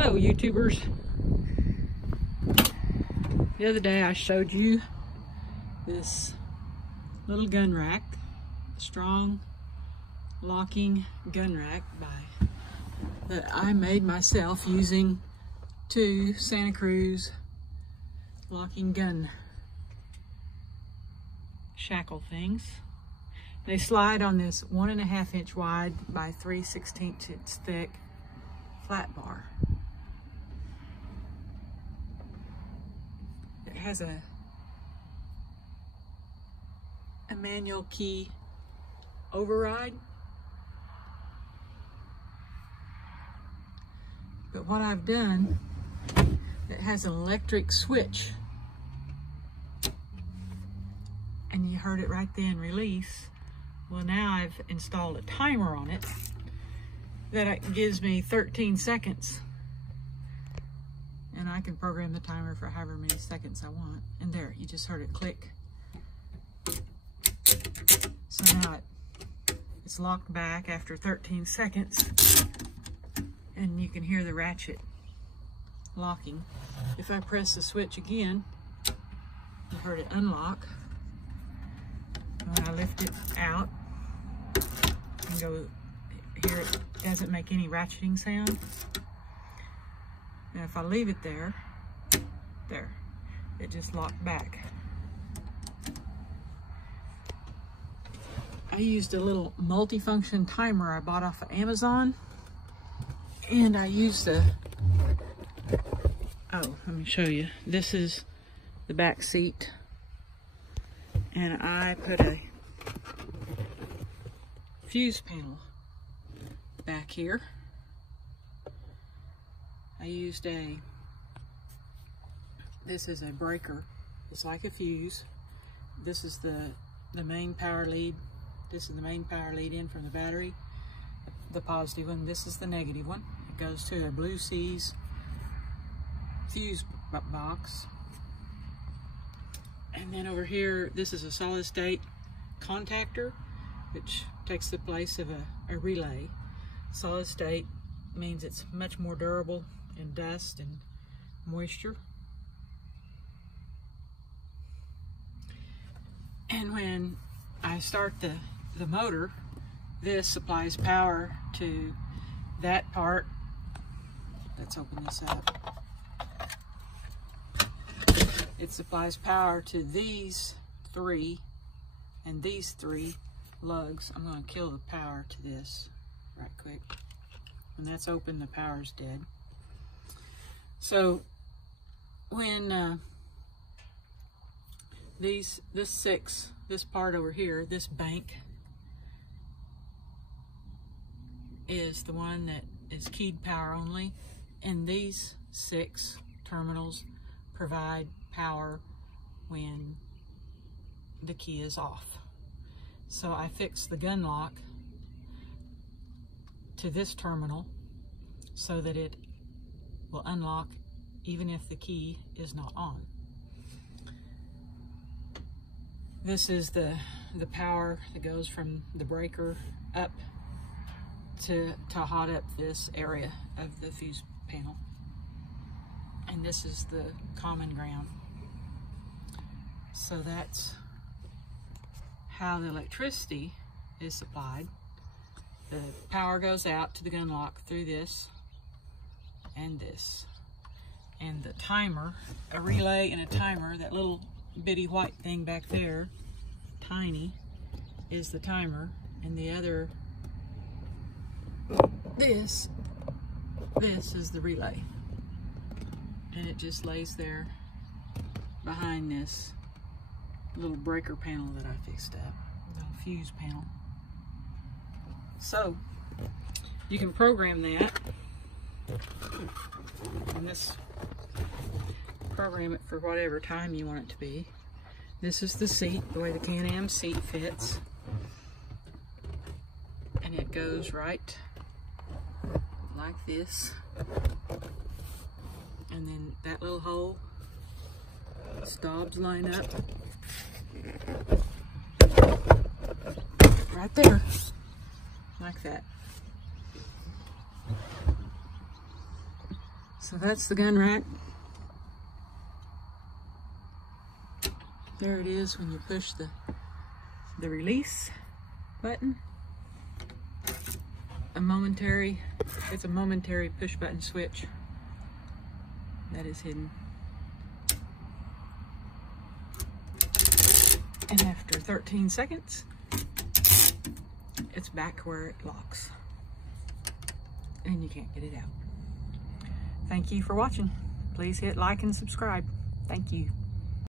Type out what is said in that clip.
Hello YouTubers. The other day I showed you this little gun rack, a strong locking gun rack that I made myself using two Santa Cruz locking gun shackle things. They slide on this 1.5 inch wide by 3/16 inch thick flat bar. It has a manual key override. But what I've done, it has an electric switch. And you heard it right then, release. Well, now I've installed a timer on it that gives me 13 seconds. And I can program the timer for however many seconds I want. And there, you just heard it click. So now it's locked back after 13 seconds. And you can hear the ratchet locking. If I press the switch again, you heard it unlock. When I lift it out and go here, it doesn't make any ratcheting sound. And if I leave it there, it just locked back. I used a little multifunction timer I bought off of Amazon, and I used let me show you. This is the back seat, and I put a fuse panel back here. I used this is a breaker. It's like a fuse. This is the main power lead. This is the main power lead in from the battery, the positive one. This is the negative one. It goes to a Blue Seas fuse box. And then over here, this is a solid state contactor, which takes the place of a relay. Solid state means it's much more durable in dust and moisture. And when I start the motor, this supplies power to that part. Let's open this up. It supplies power to these three and these three lugs. I'm going to kill the power to this right quick. When that's open, the power's dead. So when this part over here, this bank is the one that is keyed power only, and these 6 terminals provide power when the key is off. So I fixed the gun lock to this terminal so that it will unlock even if the key is not on. This is the power that goes from the breaker up to hot up this area of the fuse panel. And this is the common ground. So that's how the electricity is supplied. The power goes out to the gun lock through this and this. And the timer, a relay and a timer, that little bitty white thing back there, tiny, is the timer. And the other, this is the relay. And it just lays there behind this little breaker panel that I fixed up, little fuse panel. So you can program that, and program it for whatever time you want it to be. This is the seat, the way the Can-Am seat fits, and it goes right like this. And then that little hole, stobs line up right there, like that. So that's the gun rack. There it is when you push the release button. It's a momentary push button switch that is hidden. And after 13 seconds, it's back where it locks. And you can't get it out. Thank you for watching. Please hit like and subscribe. Thank you.